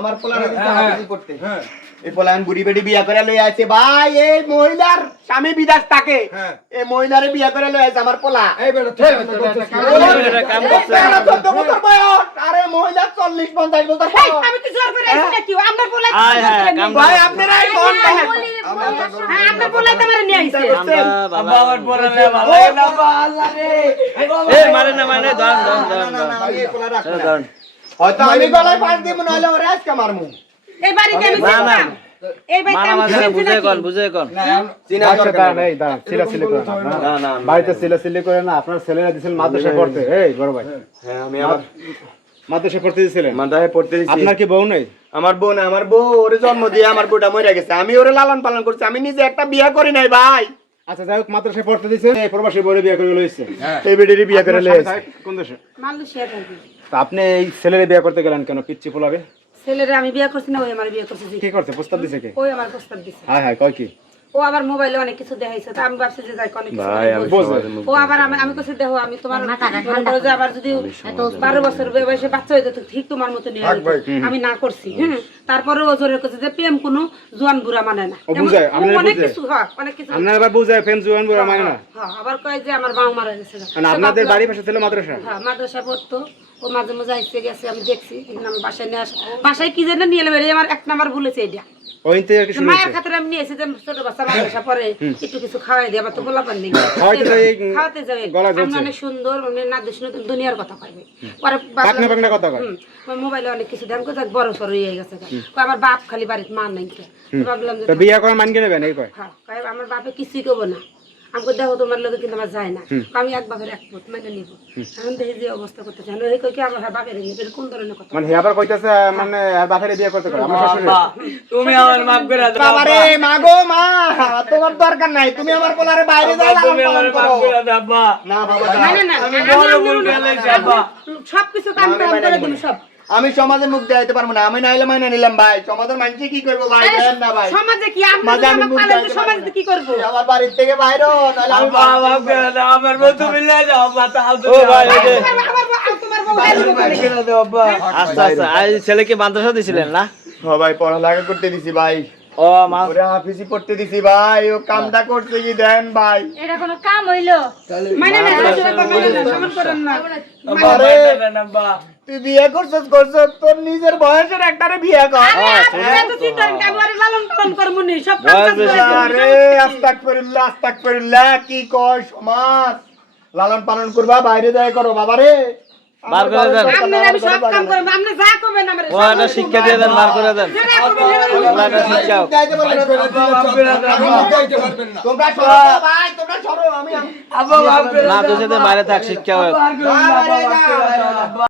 আমার পোলারে করতে এই পোলান বুড়ি বেডি বিয়া করে লই আছে ভাই। এই মহিলার স্বামী বিদেশ থাকে, এই মহিলারে বিয়া করে লই আছে আমার পোলা। এই বেটা কাম করছে 14 বছর বয়স, আরে মহিলা 40 50 বছর। আমি তো জোর করে আইছি নাকি আমার পোলাই ভাই আপনারাই কোন দেখেন হ্যাঁ আপনার পোলাই তো আমারে নিয়ে আইছে। বাবা আমার পোলা রে ভালো লাগে না আল্লাহ রে। এই মারে না মানে দান এই পোলা রাখ হয়তো আমি গলায় ফাঁস দিব নইলে ওরে আজকে মারমু। এই বাড়িতে আমি ছিলাম, এই বাড়িতে আমি বুঝে কোন চিনা দরকার নাই। দাঁড়ান, ছিলাছিলি করে না, বাড়িতে ছিলাছিলি করে না। আপনার ছেলেরা দিয়েছিলেন মাদ্রাসায় পড়তে। এই বড় ভাই, হ্যাঁ আমি আবার মাদ্রাসায় পড়তে দিয়েছিলেন? মাদ্রাসায় পড়তে দিছি। আপনার কি বউ নেই? আমার বোন, আমার বউ ওরে জন্ম দিয়ে আমার বউটা মরে গেছে, আমি ওরে লালন পালন করছি, আমি নিজে একটা বিয়া করি নাই ভাই। আচ্ছা যাই হোক, মাদ্রাসায় পড়তে দিয়েছে, এই প্রবাসী বউরে বিয়ে করে লইছে। এই বেডির বিয়া করে লইছে। কোন দেশে? মালয়েশিয়া থাকি। তা আপনি এই ছেলেরে বিয়ে করতে গেলেন কেন? পিচ্চি পোলারে ছেলেরে আমি বিয়ে করছি না, ওই আমার বিয়ে করছে। কি করতে প্রস্তাব দিছে কে? ওই আমার প্রস্তাব দিছে। হ্যাঁ হ্যাঁ, কয় কি? ও আবার মোবাইলে অনেক কিছু দেখাইছে, তো আমি ভাবছি যে যাই অনেক কিছু ভাই আমি বলবো। ও আবার আমি কইছি দেখো আমি তোমার মনে করো যে আবার যদি 12 বছর বয়সে বাচ্চা হইতো তো ঠিক তোমার মতো নিয়ে আমি না করছি। হ্যাঁ তারপরে ও জোরে কইছে যে প্রেম কোনো জোয়ান বুড়া মানে না। ও বুঝায়, আমরা অনেক বুঝায়। কিছু হ্যাঁ অনেক কিছু আপনারা আবার বুঝায় ফেন জুয়ান বুড়া মানে না। হ্যাঁ আবার কয় যে আমার বাবা মারা গেছে। মানে আপনাদের বাড়ি পাশে ছিল মাদ্রাসা? হ্যাঁ মাদ্রাসা পড়তো, ও মাঝে মাঝে আইসে গেছে, আমি দেখছি। এখন আমি বাসায় নিয়ে আস, বাসায় কি জানি নিয়ে এলাম, আমার 1 নাম্বার ভুলেছে এটা। ওইন থেকে কি শুরু মায়ের হয়েছে? খাতিরে আমি নিয়েছি যে ছোট বাচ্চা মাদ্রাসা পরে একটু কিছু খাওয়াই দিয়ে, আবার তো বলা পারলি হয়তো তো এই খাওয়াতে যাবে। গলা আমি জ্বলছে। অনেক সুন্দর মানে না দেশ নতুন দুনিয়ার কথা কইবে পরে পাকনা পাকনা কথা কয়। মোবাইলে অনেক কিছু দেন কোথায় বড় সড় হয়ে গেছে। কয় আমার বাপ খালি বাড়িতে মা নাই। ভাবলাম যে তো বিয়ে করা মান কিনে নেবেন এই কয়? হ্যাঁ কয় আমার বাপে কিছুই কব না, আমাকে দেখো তোমার লোকে কিন্তু আমার যায় না, আমি এক বাপের এক পুত মেনে নিব। এখন দেখি যে অবস্থা করতে চাই ওই কই কি আমার বাপের নিবে, কোন ধরনের কথা মানে হে আবার কইতাছে মানে আর বাপের বিয়ে করতে করে আমার শাশুড়ি। তুমি আমার মাফ করে দাও বাবা রে মা গো মা, তোমার দরকার নাই, তুমি আমার পোলারে বাইরে যাই লালন তুমি পালন আমার করো। মাফ করে দাও আব্বা। না বাবা না না না আমি বড় ভুল করেছি আব্বা। সবকিছু কাম করে দিন সব। আমি সমাজে মুখ দেখাইতে পারবো না, আমি নাইলে মাইনা নিলাম ভাই। সমাজের মানুষ কি করবো ভাই? দেন না ভাই, সমাজে কি মাঝে আমি আমরা মুখ পালে দেখাইতে সমাজে পারবো কি করব? না। আমার বাড়ির থেকে বাইরে নাহলে আমি আব্বা মাফ করে দাও, আমার বউ তুমি নিয়ে যাও আব্বা। তাও ও ভাই তুমি এই যে তোমার বউ আসবে বলে। করে দাও আব্বা। আচ্ছা আচ্ছা, এই ছেলেকে মাদ্রাসা দিছিলেন না? ও ভাই পড়ালেখা করতে দিছি ভাই, ও মা ওরে হাফিজি পড়তে দিছি ভাই। ও কামটা করছে কি দেন ভাই? এটা কোনো কাম হইলো? মানে না সমান করেন না। আরে আব্বা তুই বিয়ে করছিস তোর নিজের বয়সের একটারে বিয়ে কর। আমরা তো চিন্তা করি আমি আর লালন পালন করব নি সব কাজ বয়স বেশি। করে। আরে আস্তাগফিরুল্লাহ আস্তাগফিরুল্লাহ, কি কয় সমাজ? লালন পালন করবা বাইরে যায় করো বাবা রে। বার করে দেন। আপনারা আমি সব কাম করব, আপনি যা করবেন আমারে ও একটা শিক্ষা দিয়ে দেন, বার করে দেন। যেটা করবেন আল্লাহ একটা শিক্ষা হোক। তোমরা সরো ভাই, তোমরা সরো। আমি আব্বা মাফ করে দাও। না তুই বাইরে থাক, শিক্ষা হোক। বাইরে যা।